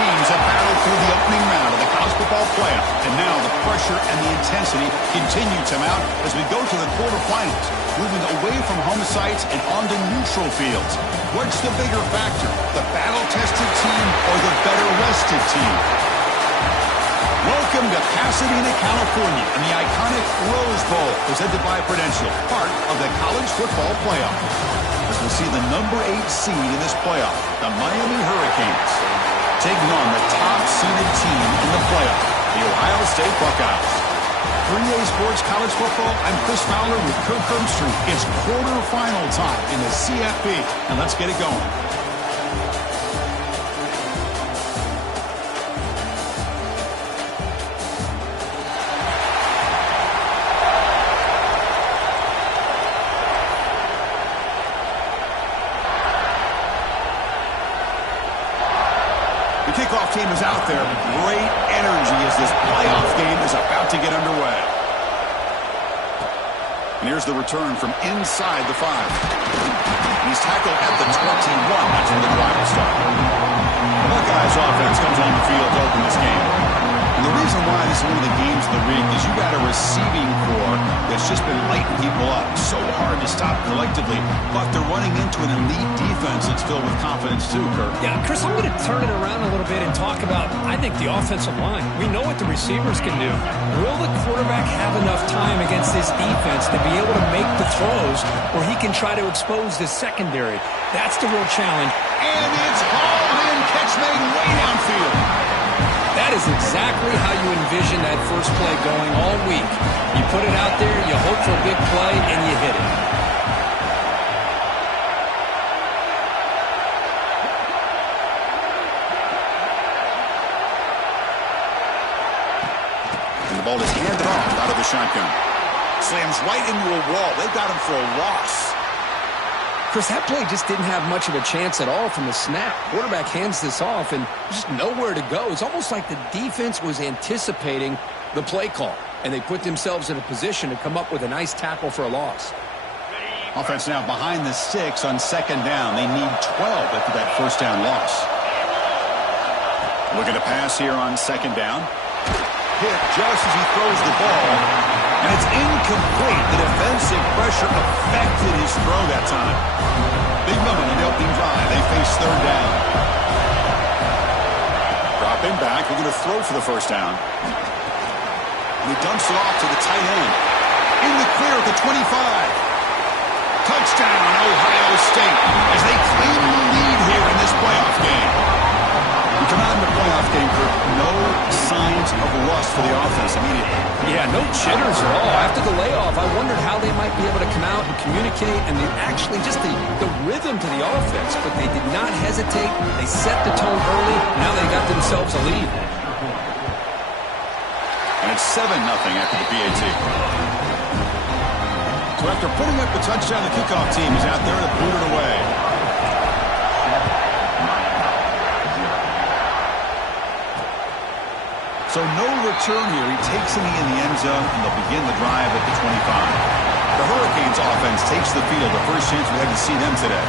teams have battled through the opening round of the college football playoff, and now the pressure and the intensity continue to mount as we go to the quarterfinals, moving away from home sites and onto neutral fields. What's the bigger factor, the battle-tested team or the better-rested team? Welcome to Pasadena, California, and the iconic Rose Bowl, presented by Prudential, part of the college football playoff. As we see the number 8 seed in this playoff, the Miami Hurricanes, taking on the top-seeded team in the playoff, the Ohio State Buckeyes. 3A Sports College Football, I'm Chris Fowler with Kirk Herbstreit. It's quarterfinal time in the CFP, and let's get it going. The kickoff team is out there. Great energy as this playoff game is about to get underway. And here's the return from inside the 5. He's tackled at the 21. That's where the drive will start. The Buckeyes offense comes on the field to open this game. And the reason why this is one of the games of the week is you got a receiving core that's just been lighting people up. So hard to stop collectively, but they're running into an elite defense that's filled with confidence too, Kirk. Yeah, Chris, I'm going to turn it around a little bit and talk about, I think, the offensive line. We know what the receivers can do. Will the quarterback have enough time against this defense to be able to make the throws where he can try to expose the secondary? That's the real challenge. And it's hauled in, catch made way downfield. That is exactly how you envision that first play going all week. You put it out there, you hope for a big play, and you hit it. And the ball is handed off out of the shotgun. Slams right into a wall. They've got him for a loss. Chris, that play just didn't have much of a chance at all from the snap. Quarterback hands this off and just nowhere to go. It's almost like the defense was anticipating the play call, and they put themselves in a position to come up with a nice tackle for a loss. Offense now behind the 6 on second down. They need 12 after that first down loss. Looking to pass here on second down. Hit just as he throws the ball. And it's incomplete. The defensive pressure affected his throw that time. Big moment in the opening drive. They face third down. Drop him back. We're going to throw for the first down. And he dumps it off to the tight end. In the clear at the 25. Touchdown, Ohio State, as they claim the lead here in this playoff game. We come out in the playoff game for no signs of rust for the offense immediately. Yeah, no jitters at all. After the layoff, I wondered how they might be able to come out and communicate and actually just the rhythm to the offense. But they did not hesitate. They set the tone early. Now they got themselves a lead. And it's 7-0 after the PAT. So after putting up the touchdown, the kickoff team is out there to boot it away. So no return here. He takes it in the end zone, and they'll begin the drive at the 25. The Hurricanes offense takes the field. The first chance we had to see them today.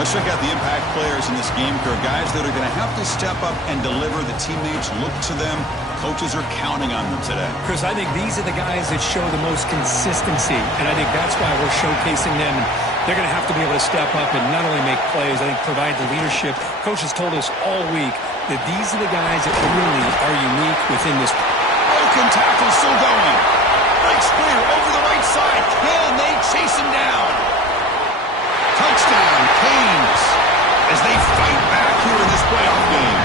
Let's check out the impact players in this game, Kirk. Guys that are going to have to step up and deliver. The teammates look to them. Coaches are counting on them today. Chris, I think these are the guys that show the most consistency, and I think that's why we're showcasing them. They're going to have to be able to step up and not only make plays, I think provide the leadership. Coaches told us all week that these are the guys that really are unique within this. Broken tackle still going. Breaks clear over the right side. Can they chase him down? Touchdown, Canes, as they fight back here in this playoff game.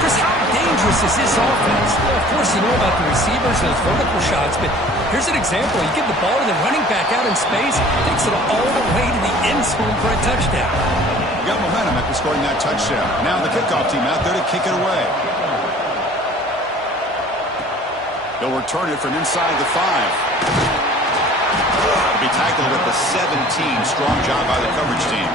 Chris, how dangerous is this offense? Well, of course, you know about the receivers and those vertical shots, but here's an example. You give the ball to the running back out in space, takes it all the way to the end zone for a touchdown. Got momentum after scoring that touchdown. Now the kickoff team out there to kick it away. They'll return it from inside the 5. Be tackled at the 17. Strong job by the coverage team.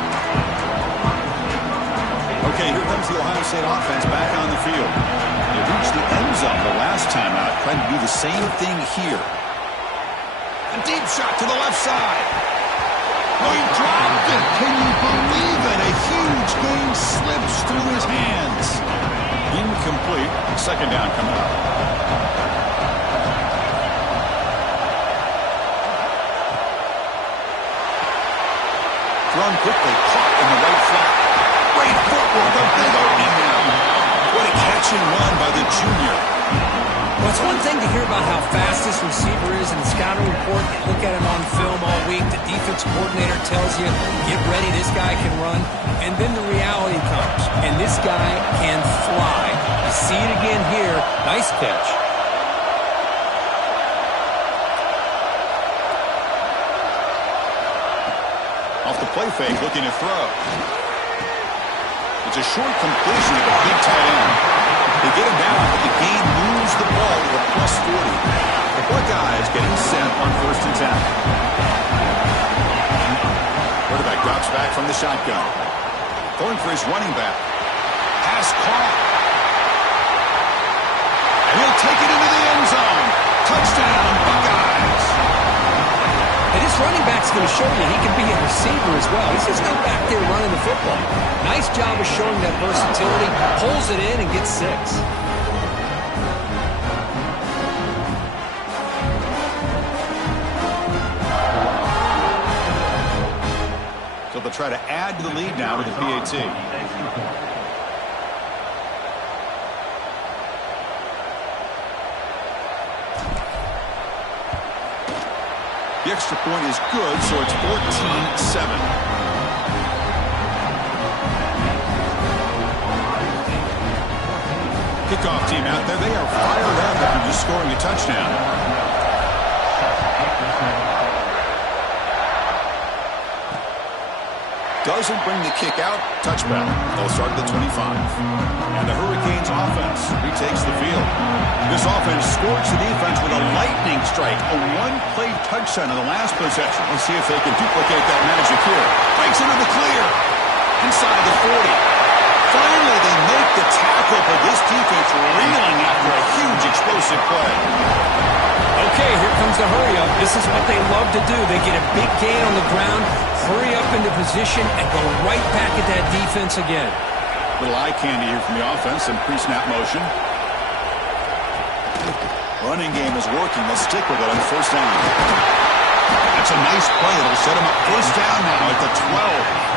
Okay, here comes the Ohio State offense back on the field. They reached the end zone the last time out, trying to do the same thing here. A deep shot to the left side. Oh, he dropped it. Can you believe it? A huge game slips through his hands. Incomplete. Second down coming up. Thrown quickly, caught in the right flat. Great footwork, a big opening now. What a catch and run by the junior. Well, it's one thing to hear about how fast this receiver is in the scouting report. You look at him on film all week. The defense coordinator tells you, get ready, this guy can run. And then the reality comes, and this guy can fly. You see it again here. Nice catch. Off the play fake, looking to throw. It's a short completion of a big tight end. They get him down, but the game moves the ball to a plus 40. The Buckeyes getting sent on 1st and 10. Quarterback drops back from the shotgun. Going for his running back. Pass caught. And he'll take it into the end zone. Touchdown, Buckeyes. And this running back's going to show you he can be a receiver as well. He's just not back there running the football. Nice job of showing that versatility. Pulls it in and gets 6. So they'll try to add to the lead now with the PAT. The extra point is good, so it's 14-7. Kickoff team out there. They are fired up after just scoring a touchdown. Doesn't bring the kick out. Touchback. They'll start at the 25. And the Hurricanes offense retakes the field. This offense scorched the defense with a lightning strike. A one-play touchdown in the last possession. Let's see if they can duplicate that magic here. Breaks into the clear. Inside the 40. Finally, they make the tackle, but this defense reeling after a huge explosive play. Okay, here comes the hurry-up. This is what they love to do. They get a big gain on the ground, hurry up into position, and go right back at that defense again. Little eye candy here from the offense and pre-snap motion. Running game is working. They'll stick with it on 1st down. That's a nice play. It'll set them up 1st down now at the 12.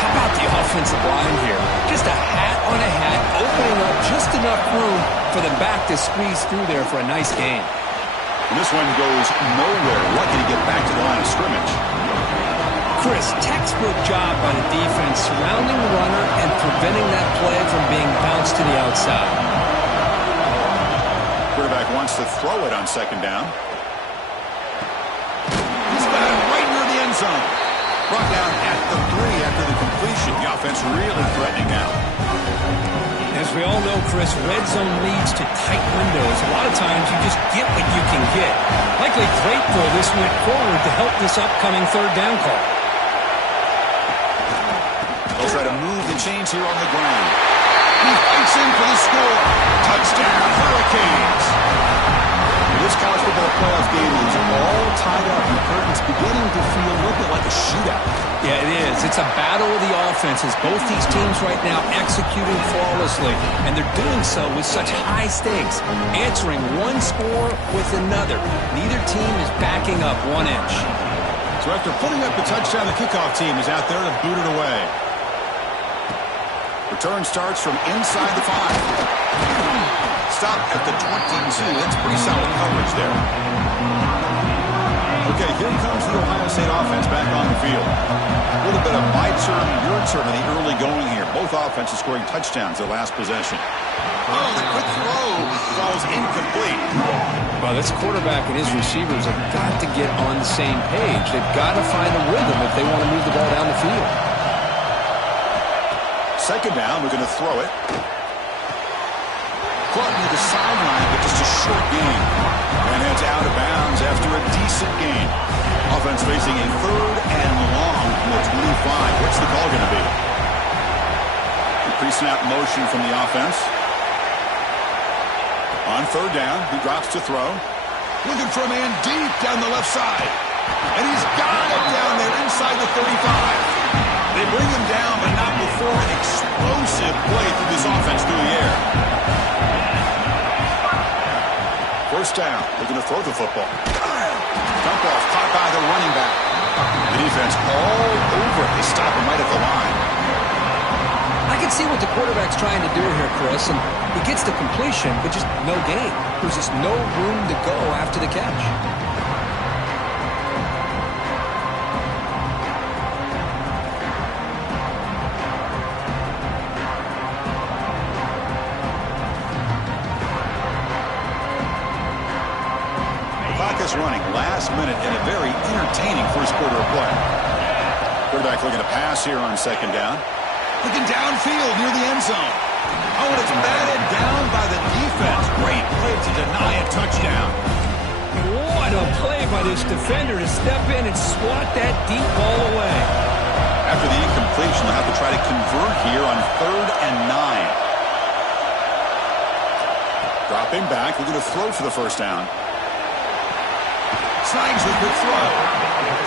How about the offensive line here? Just a hat on a hat, opening up just enough room for the back to squeeze through there for a nice gain. And this one goes nowhere. Lucky to get back to the line of scrimmage. Chris, textbook job by the defense surrounding the runner and preventing that play from being bounced to the outside. Quarterback wants to throw it on 2nd down. He's got it right near the end zone. Brought down at the 3 after the completion. The offense really threatening now. As we all know, Chris, red zone leads to tight windows. A lot of times you just get what you can get. Likely grateful this went forward to help this upcoming 3rd down call. They'll try to move the chains here on the ground. He fights in for the score. Touchdown, Hurricanes. This college football playoff game is all tied up, and the curtain's beginning to feel a little bit like a shootout. Yeah, it is. It's a battle of the offenses. Both these teams right now executing flawlessly, and they're doing so with such high stakes, answering one score with another. Neither team is backing up 1 inch. So after putting up the touchdown, the kickoff team is out there to boot it away. Return starts from inside the 5. Stop at the 22. That's pretty solid coverage there. Okay, here comes the Ohio State offense back on the field. A little bit of my turn, your turn in the early going here. Both offenses scoring touchdowns their last possession. Oh, the quick throw falls incomplete. Well, this quarterback and his receivers have got to get on the same page. They've got to find a rhythm if they want to move the ball down the field. 2nd down, we're going to throw it. Caught near the sideline, but just a short gain. And heads out of bounds after a decent gain. Offense facing a 3rd and long from the 25. What's the call going to be? The pre-snap motion from the offense. On 3rd down, he drops to throw. Looking for a man deep down the left side. And he's got it down there inside the 35. They bring him down, but not before an explosive play through this offense through the air. First down. They're going to throw the football. Dump off caught by the running back. The defense all over it. They stop him right at the line. I can see what the quarterback's trying to do here, Chris, and he gets the completion, but just no gain. There's just no room to go after the catch. Running last minute in a very entertaining first quarter of play. Quarterback looking to pass here on second down. Looking downfield near the end zone. Oh, and it's batted down by the defense. Great play to deny a touchdown. What a play by this defender to step in and swat that deep ball away. After the incompletion, they'll have to try to convert here on 3rd and 9. Dropping back, looking to throw for the first down. Snags with the throw.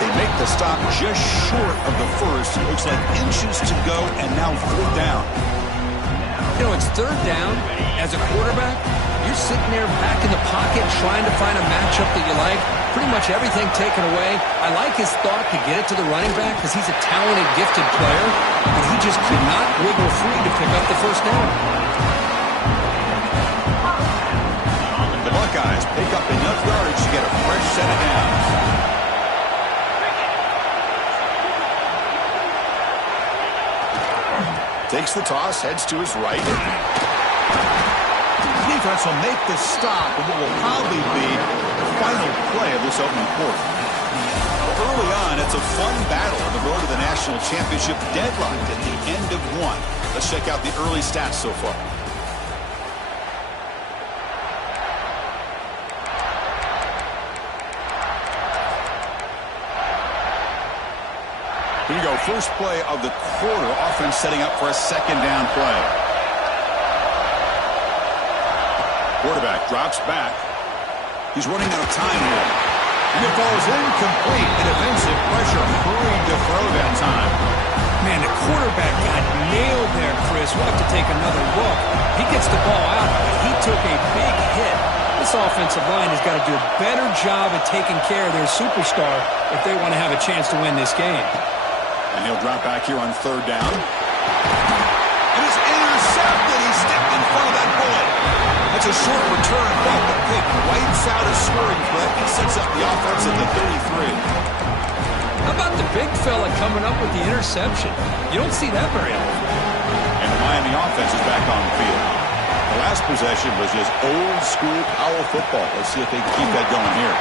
They make the stop just short of the first. It looks like inches to go, and now 4th down. You know, it's 3rd down. As a quarterback, you're sitting there back in the pocket trying to find a matchup that you like. Pretty much everything taken away. I like his thought to get it to the running back because he's a talented, gifted player, but he just could not wiggle free to pick up the first down. Buckeyes pick up enough yards to get a fresh set of downs. Takes the toss, heads to his right. Defense will make the stop in what will probably be the final play of this opening quarter. Early on, it's a fun battle on the road to the national championship, deadlocked at the end of one. Let's check out the early stats so far. Here you go, first play of the quarter. Offense setting up for a second down play. Quarterback drops back. He's running out of time here. And it falls incomplete. The defensive pressure hurried to throw that time. Man, the quarterback got nailed there, Chris. We'll have to take another look. He gets the ball out, but he took a big hit. This offensive line has got to do a better job at taking care of their superstar if they want to have a chance to win this game. And he'll drop back here on 3rd down. And it's intercepted. He stepped in front of that bullet. That's a short return off the pick. Wipes out a scoring threat and sets up the offense at the 33. How about the big fella coming up with the interception? You don't see that very often. And the Miami offense is back on the field. The last possession was just old-school power football. Let's see if they can keep that going here.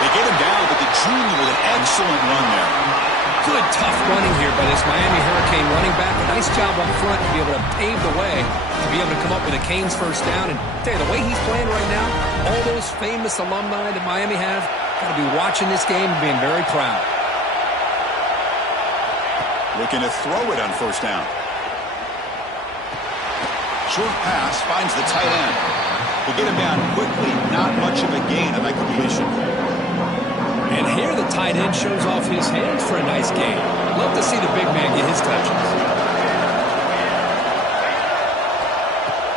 They get him down, but the junior with an excellent run there. Good, tough running here by this Miami Hurricane running back. A nice job up front to be able to pave the way, to be able to come up with a Canes first down. And tell you, the way he's playing right now, all those famous alumni that Miami have, got to be watching this game and being very proud. Looking to throw it on first down. Short pass finds the tight end. We'll get him down quickly. Not much of a gain on that completion. And here the tight end shows off his hands for a nice gain. Love to see the big man get his touches.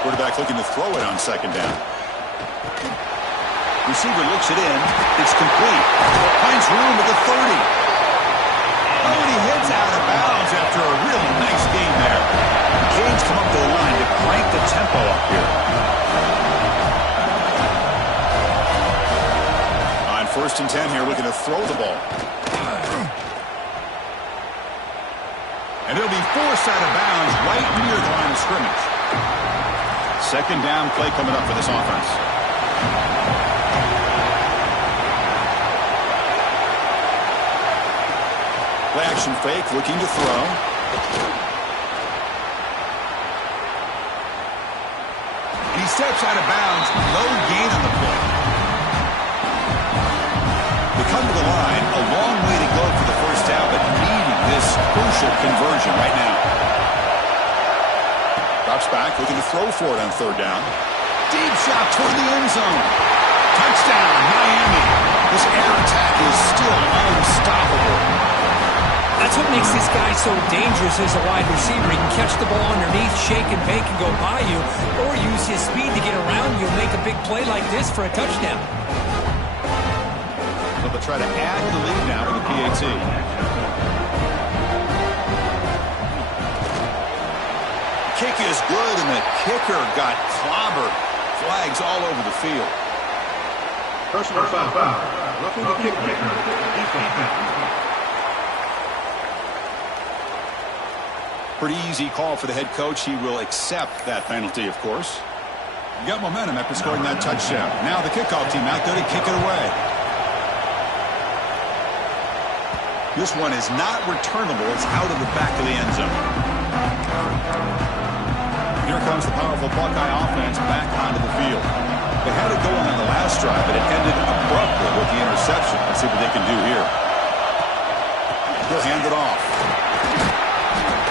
Quarterback looking to throw it on second down. Receiver looks it in. It's complete. Finds room at the 30. Oh, and he heads out of bounds after a really nice game there. The Canes come up to the line to crank the tempo up here. On 1st and 10 here, looking to throw the ball. And it'll be forced out of bounds right near the line of scrimmage. Second down play coming up for this offense. Play action fake, looking to throw. He steps out of bounds, no gain on the play. They come to the line, a long way to go for the first down, but needing this crucial conversion right now. Drops back, looking to throw for it on 3rd down. Deep shot toward the end zone. Touchdown, Miami. This air attack is still unstoppable. I That's what makes this guy so dangerous as a wide receiver. He can catch the ball underneath, shake and bake and go by you, or use his speed to get around you and make a big play like this for a touchdown. So they'll try to add to the lead now with the PAT. Kick is good, and the kicker got clobbered. Flags all over the field. Personal foul. Roughing the kick maker. Defense. Pretty easy call for the head coach. He will accept that penalty, of course. You got momentum after scoring that touchdown. Now the kickoff team out there to kick it away. This one is not returnable. It's out of the back of the end zone. Here comes the powerful Buckeye offense back onto the field. They had it going on the last drive, but it ended abruptly with the interception. Let's see what they can do here. They'll hand it off.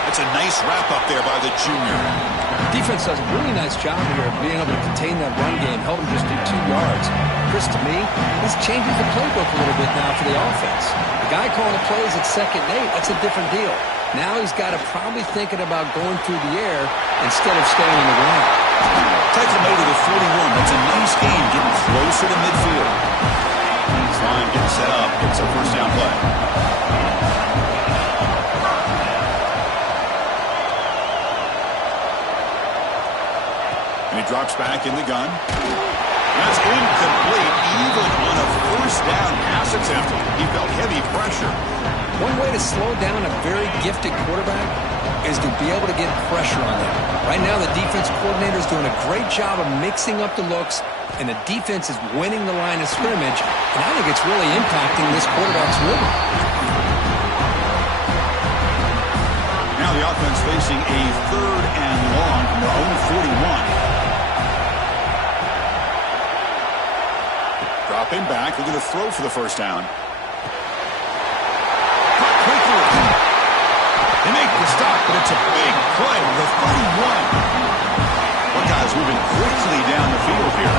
That's a nice wrap-up there by the junior. Defense does a really nice job here of being able to contain that run game, held him just to 2 yards. Chris, to me, this changes the playbook a little bit now for the offense. The guy calling the plays at 2nd and 8, that's a different deal. Now he's got to probably thinking about going through the air instead of staying on the ground. Takes him over to the 41. That's a nice gain, getting closer to midfield. This line getting set up. It's a first down play. And he drops back in the gun. That's incomplete, even on a first down pass attempt. He felt heavy pressure. One way to slow down a very gifted quarterback is to be able to get pressure on them. Right now, the defense coordinator is doing a great job of mixing up the looks, and the defense is winning the line of scrimmage, and I think it's really impacting this quarterback's rhythm. Now the offense facing a 3rd and long from their own 41. Dropping back, looking to throw for the first down. They make the stop, but it's a big play. The 31. Buckeyes moving quickly down the field here.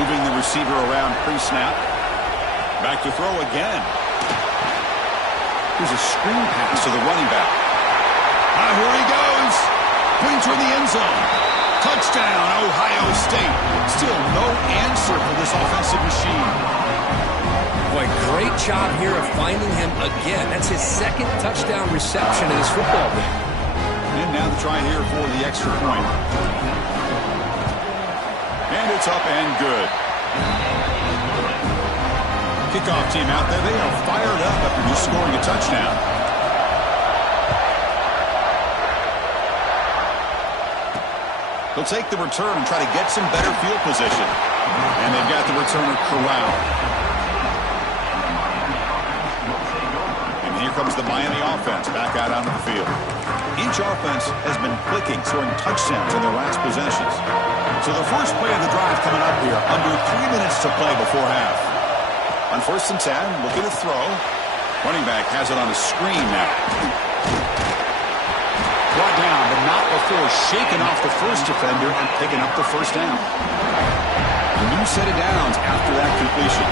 Moving the receiver around pre-snap. Back to throw again. Here's a screen pass to the running back. Here he goes. Pointer in the end zone. Touchdown, Ohio State. Still no answer for this offensive machine. Boy, great job here of finding him again. That's his 2nd touchdown reception in this football game. And now the try here for the extra point. And it's up and good. Kickoff team out there. They are fired up after just scoring a touchdown. They'll take the return and try to get some better field position. And they've got the returner corralled. And here comes the Miami offense back out onto the field. Each offense has been clicking, scoring touchdowns in their last possessions. So the first play of the drive coming up here, under 3 minutes to play before half. On 1st and 10, looking to throw. Running back has it on a screen now. Brought down, but not before shaking off the first defender and picking up the first down. A new set of downs after that completion.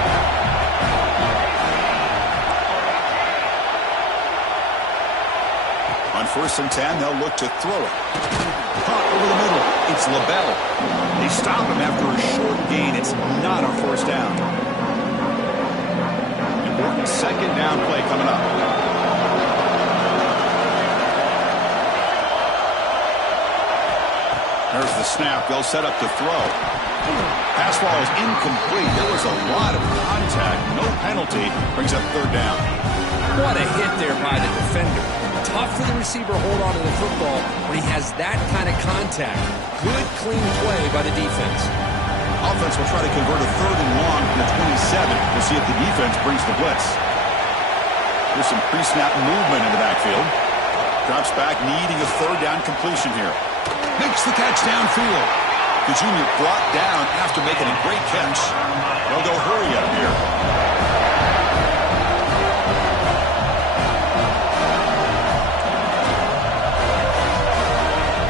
On 1st and 10, they'll look to throw it. Caught over the middle. It's LaBelle. They stop him after a short gain. It's not a first down. Important 2nd down play coming up. There's the snap. They'll set up to throw. Pass ball is incomplete. There was a lot of contact. No penalty. Brings up 3rd down. What a hit there by the defender. Tough for the receiver to hold on to the football when he has that kind of contact. Good, clean play by the defense. Offense will try to convert a 3rd and long from the 27. We'll see if the defense brings the blitz. There's some pre-snap movement in the backfield. Drops back, needing a 3rd down completion here. Makes the catch downfield. The junior brought down after making a great catch. They'll go hurry up here.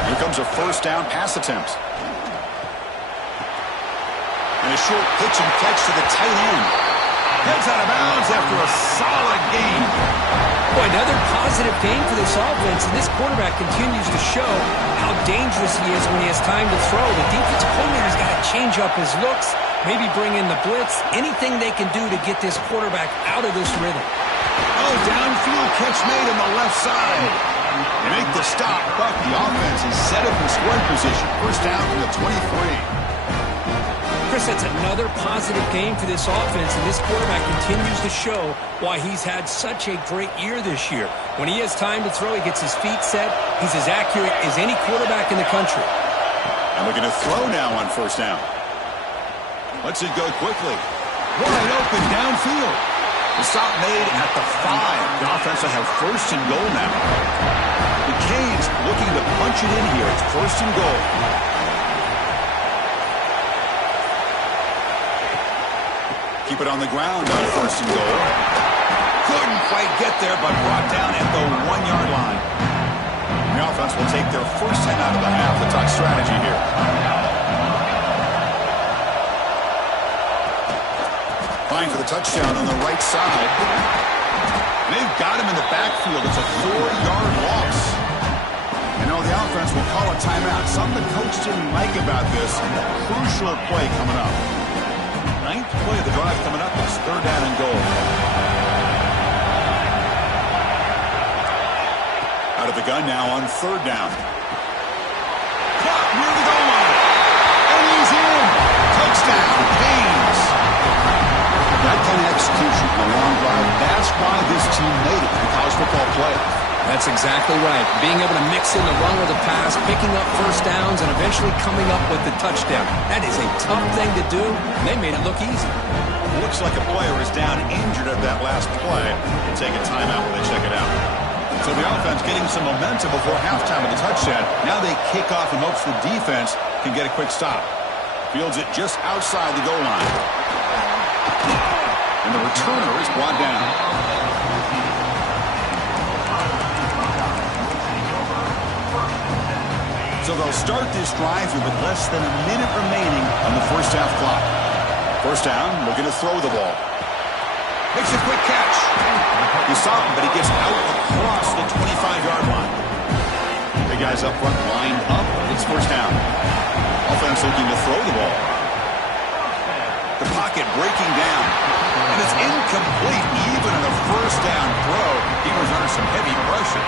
Here comes a 1st down pass attempt. And And a short pitch and catch to the tight end. Gets out of bounds after a solid game. Boy, another positive game for this offense, and this quarterback continues to show how dangerous he is when he has time to throw. The defensive coordinator's got to change up his looks, maybe bring in the blitz, anything they can do to get this quarterback out of this rhythm. Oh, downfield catch made on the left side. They make the stop, but the offense is set up in scoring position. First down from the 23. Chris, that's another positive game for this offense, and this quarterback continues to show why he's had such a great year this year. When he has time to throw, he gets his feet set. He's as accurate as any quarterback in the country. And we're going to throw now on first down. Lets it go quickly. Wide open downfield. The stop made at the 5. The offense will have first and goal now. The Canes looking to punch it in here. It's first and goal. Keep it on the ground on first and goal. Couldn't quite get there, but brought down at the 1-yard line. The offense will take their first 10 out of the half. The touch strategy here. Fine for the touchdown on the right side. They've got him in the backfield. It's a 4-yard loss. You know, the offense will call a timeout. Something the coach didn't like about this. Crucial play coming up. 9th play of the drive coming up. It's third down and goal. Out of the gun now on third down. Clock near the goal line. And he's in. Touchdown, Canes. That kind of execution on a long drive, that's why this team made it in the college football playoff. That's exactly right. Being able to mix in the run with the pass, picking up first downs, and eventually coming up with the touchdown. That is a tough thing to do, and they made it look easy. Looks like a player is down injured at that last play. They'll take a timeout while they check it out. So the offense getting some momentum before halftime with the touchdown. Now they kick off in hopes the defense can get a quick stop. Fields it just outside the goal line. And the returner is brought down. So they'll start this drive with less than a minute remaining on the first half clock. First down, looking to throw the ball. Makes a quick catch. You saw him, but he gets out across the 25-yard line. The guys up front lined up. It's first down. Offense looking to throw the ball. The pocket breaking down. And it's incomplete even on the first down throw. He was under some heavy pressure.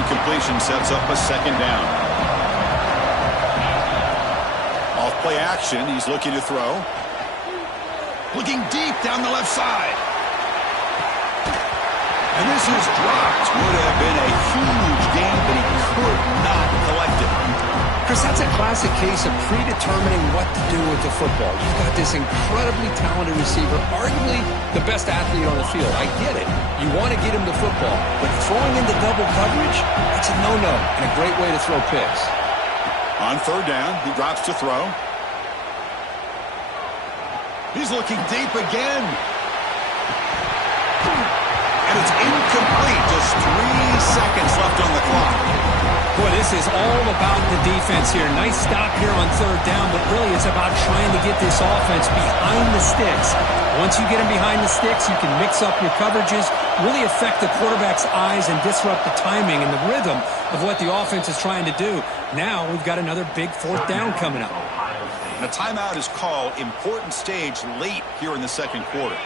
Incompletion sets up a second down. Off-play action. He's looking to throw. Looking deep down the left side. And this is dropped. Would have been a huge game, but he could not collect it. Chris, that's a classic case of predetermining what to do with the football. You've got this incredibly talented receiver, arguably the best athlete on the field. I get it. You want to get him the football, but throwing into double coverage, that's a no-no and a great way to throw picks. On third down, he drops to throw. He's looking deep again. And it's incomplete. Just 3 seconds left on the clock. Boy, this is all about the defense here. Nice stop here on third down, but really it's about trying to get this offense behind the sticks. Once you get them behind the sticks, you can mix up your coverages, really affect the quarterback's eyes and disrupt the timing and the rhythm of what the offense is trying to do. Now we've got another big fourth down coming up. And a timeout is called. Important stage late here in the second quarter.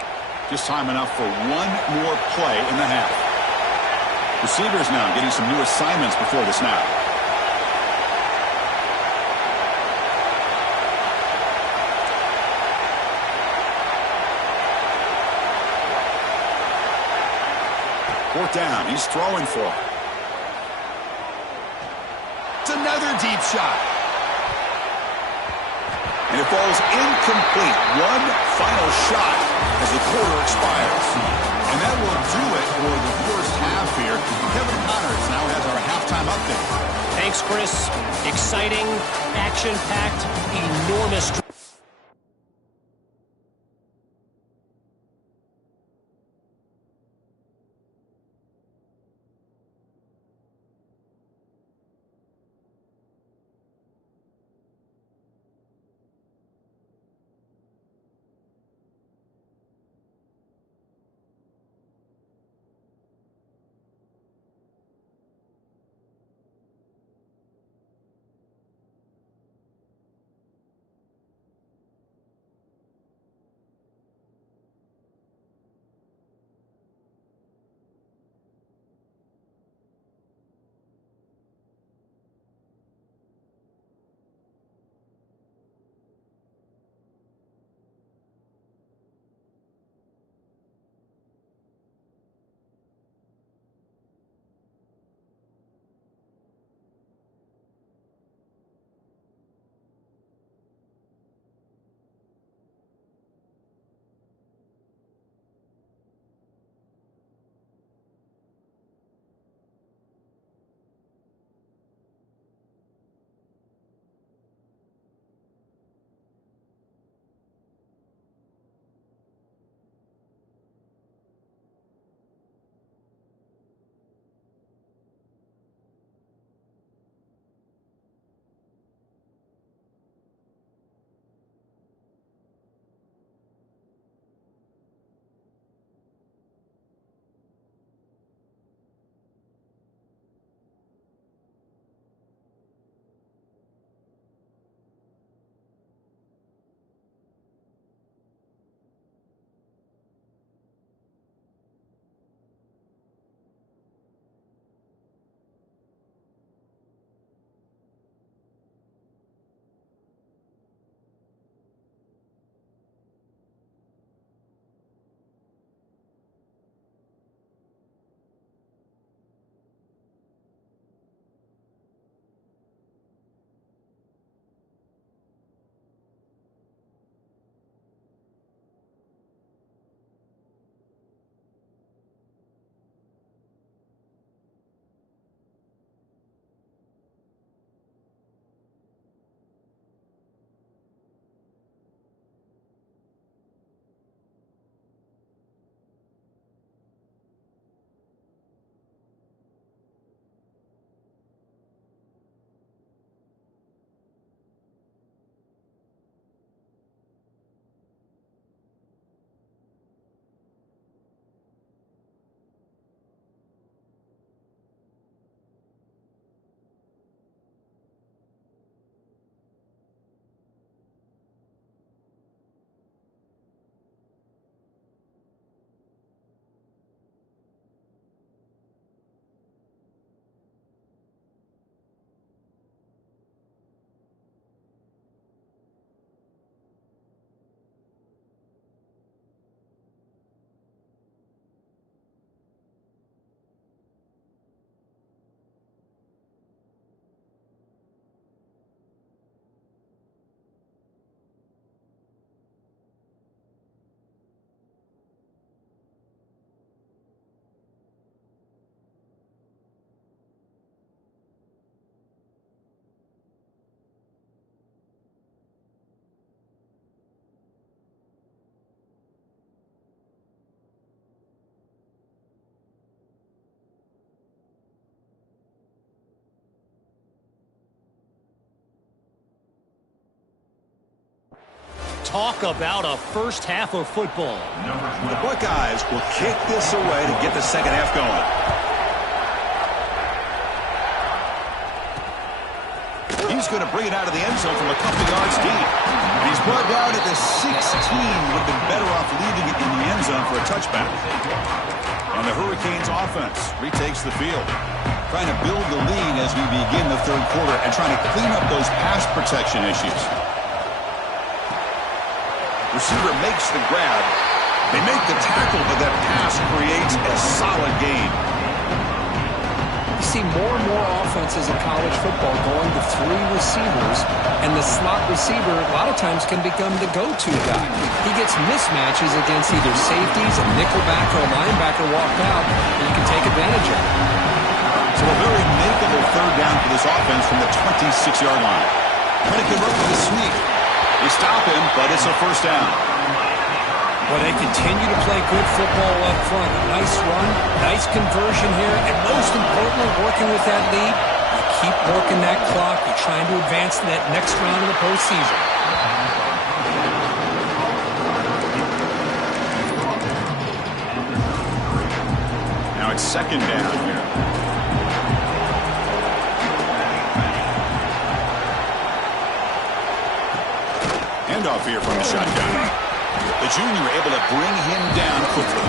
Just time enough for one more play in the half. Receivers now getting some new assignments before the snap. Fourth down. He's throwing for it. It's another deep shot. And it falls incomplete. One final shot as the quarter expires. And that will do it for the first half here. Kevin Connors now has our halftime update. Thanks, Chris. Exciting, action-packed, enormous. Talk about a first half of football. The Buckeyes will kick this away to get the second half going. He's going to bring it out of the end zone from a couple yards deep. And he's brought down at the 16. Would have been better off leaving it in the end zone for a touchback. And the Hurricanes offense retakes the field, trying to build the lead as we begin the third quarter and trying to clean up those pass protection issues. Receiver makes the grab. They make the tackle, but that pass creates a solid gain. You see more and more offenses in college football going to 3 receivers, and the slot receiver a lot of times can become the go-to guy. He gets mismatches against either safeties, a nickelback, or a linebacker walked out, and you can take advantage of it. So a very makeable third down for this offense from the 26-yard line. Trying to convert with a sneak. They stop him, but it's a first down. Well, they continue to play good football up front. Nice run, nice conversion here, and most importantly, working with that lead, you keep working that clock. You're trying to advance to that next round of the postseason. Now it's second down here. Handoff here from the shotgun. The junior able to bring him down quickly.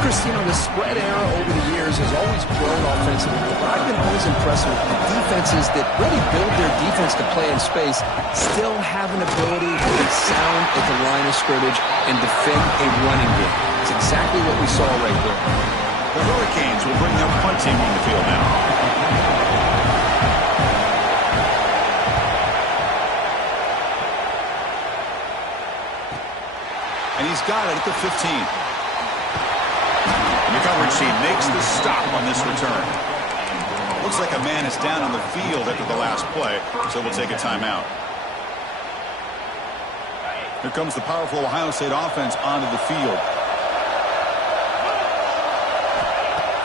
Chris, you know, the spread era over the years has always grown offensively, but I've been always impressed with the defenses that really build their defense to play in space, still have an ability to be sound at the line of scrimmage and defend a running game. It's exactly what we saw right there. The Hurricanes will bring their punt team on the field now. And he's got it at the 15. And the coverage team makes the stop on this return. Looks like a man is down on the field after the last play, so we'll take a timeout. Here comes the powerful Ohio State offense onto the field.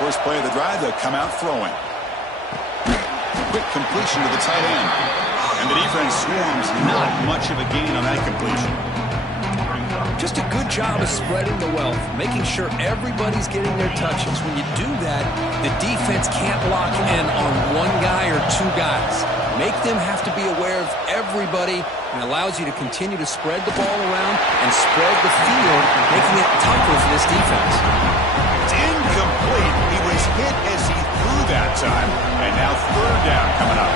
First play of the drive, they'll come out throwing. Quick completion to the tight end. And the defense swarms, not much of a gain on that completion. Just a good job of spreading the wealth, making sure everybody's getting their touches. When you do that, the defense can't lock in on one guy or 2 guys. Make them have to be aware of everybody, and allows you to continue to spread the ball around and spread the field, making it tougher for this defense. It's incomplete. He was hit as he threw that time, and now third down coming up.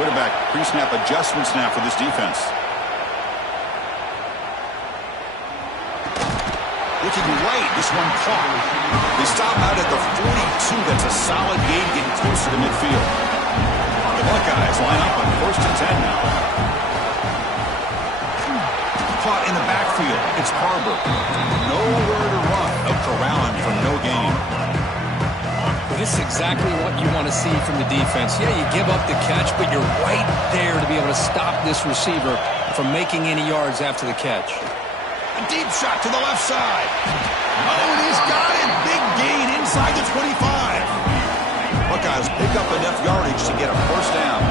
Quarterback pre-snap adjustments now for this defense. Looking right, this one caught. They stop out at the 42. That's a solid gain, getting closer to midfield. The Buckeyes line up on 1st and 10 now. Caught in the backfield. It's Harbor. Nowhere to run. A corralling for no gain. This is exactly what you want to see from the defense. Yeah, you give up the catch, but you're right there to be able to stop this receiver from making any yards after the catch. A deep shot to the left side. Oh, and he's got it. Big gain inside the 25. Buckeyes pick up enough yardage to get a first down.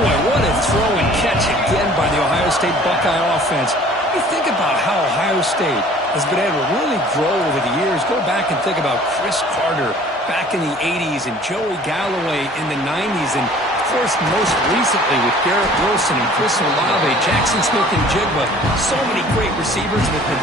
Boy, what a throw and catch again by the Ohio State Buckeye offense. You think about how Ohio State has been able to really grow over the years. Go back and think about Chris Carter back in the 80s and Joey Galloway in the 90s, and of course most recently with Garrett Wilson and Chris Olave, Jackson Smith and Jigba. So many great receivers that have been